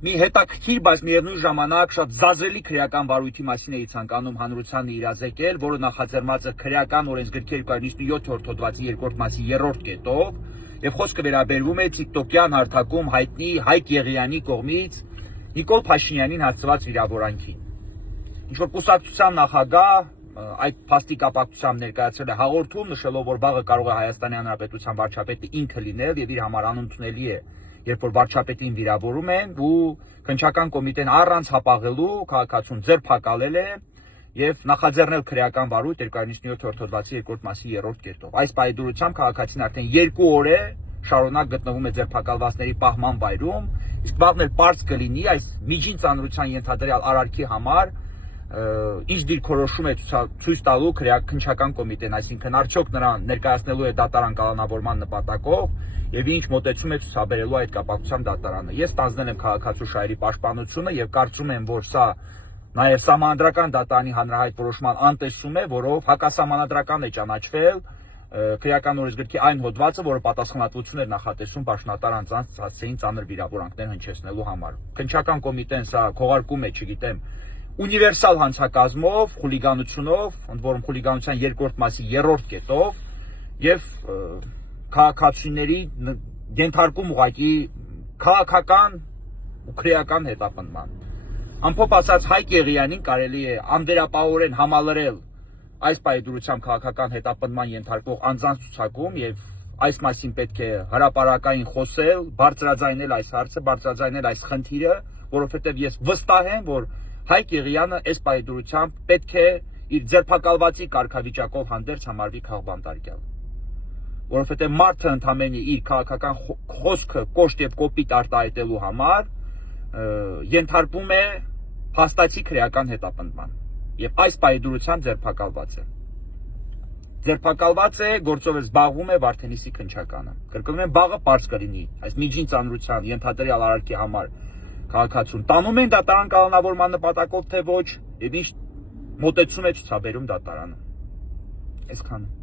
Մի հետաքրքիր, բայց միևնույն ժամանակ շատ զազրելի քրեական վարույթի մասին էի ցանկանում հանրությանը իրազեկել, որը նախաձեռնված է քրեական օրենսգրքի 297-րդ հոդվածի 2-րդ մասի 3-րդ կետով, եւ խոսքը վերաբերվում է TikTok-յան հարթակում հայտնի Հայկ Եղիյանի կողմից Նիկոլ Փաշինյանին հասցված վիրավորանքին։ Ինչ որ կուսակցության նախագահ այդ փաստի կապակցությամբ ներկայացրել է հաղորդում, նշելով, որ վաղը կարող է Հայաստանի Հանրապետության վարչապետը ինքը լինել եւ իր համար անընդունելի է, երբ որ վարչապետին վիրավորում են ու քննչական կոմիտեն առանց հապաղելու քաղաքացուն ձերբակալել է եւ նախաձեռնել քրեական վարույթ 297-րդ հոդվածի 2-րդ մասի 3-րդ կետով։ Այս պայդրությամբ քաղաքացին արդեն 2 օր է շարունակ գտնվում է ձերբակալվածների պահման վայրում, իսկ վաղն էլ պարզ կլինի այս միջին ծանրության ենթադրյալ արարքի համար ինչ դիրքորոշում է ցույց տալու քննչական կոմիտեն, այսինքն արդյոք նրան ներկայացնելու է դատարան կալանավորման նպատակով եւ ինչ մոտեցում է ցուցաբերելու այդ կապակցությամբ դատարանը։ Ես ստանձնել եմ քաղաքացու շահերի պաշտպանությունը եւ կարծում եմ, որ սա նաեւ սահմանադրական դատարանի հանրահայտ որոշման անտեսում է, որով հակասահմանադրական է ճանաչվել քրեական օրենսգրքի այն հոդվածը, որը պատասխանատվություն էր նախատեսում պաշտոնատար անձանց հասցեին ծանր վիրավորանքներ հնչեցնելու համար։ Քննչական կոմիտեն սա քողարկում է, չգիտեմ, ունիվերսալ հանցակազմով, խուլիգանությունով, ընդ որում խուլիգանության 2-րդ մասի 3-րդ կետով եւ քաղաքացիների ենթարկում ուղղակի քաղաքական ու քրեական հետապնդման։ Ամփոփ ասած, Հայկ Եղիյանին կարելի է անդերապահորեն համալրել այս պայդրությամբ քաղաքական հետապնդման ենթարկվող անձանց ցուցակում եւ այս մասին պետք է հրապարակային խոսել, բարձրաձայնել այս հարցը, բարձրաձայնել այս խնդիրը, որովհետեւ ես վստահ եմ, որ Հայկ Եղիյանը այս պայդրությամբ պետք է իր ձերբակալվածի կարգավիճակով հանդերձ համարվի քաղբանտարկյալ, որովհետեւ մարդը ընդամենը իր քաղաքական խոսքը կոշտ եւ կոպիտ արտահայտելու համար ենթարկվում է փաստացի քրեական հետապնդման եւ այս պայդրությամբ ձերբակալված է, գործով է զբաղվում է Վարդենիսի քննչականը։ Կրկնում եմ, վաղը պարզ կլինի այս միջին ծանրության ենթադրյալ արարքի համար քաղաքացուն տանում են դատարան կալանավորման նպատակով թե ոչ եւ ինչ մոտեցում է ցուցաբերում դատարանը։ Այսքանը։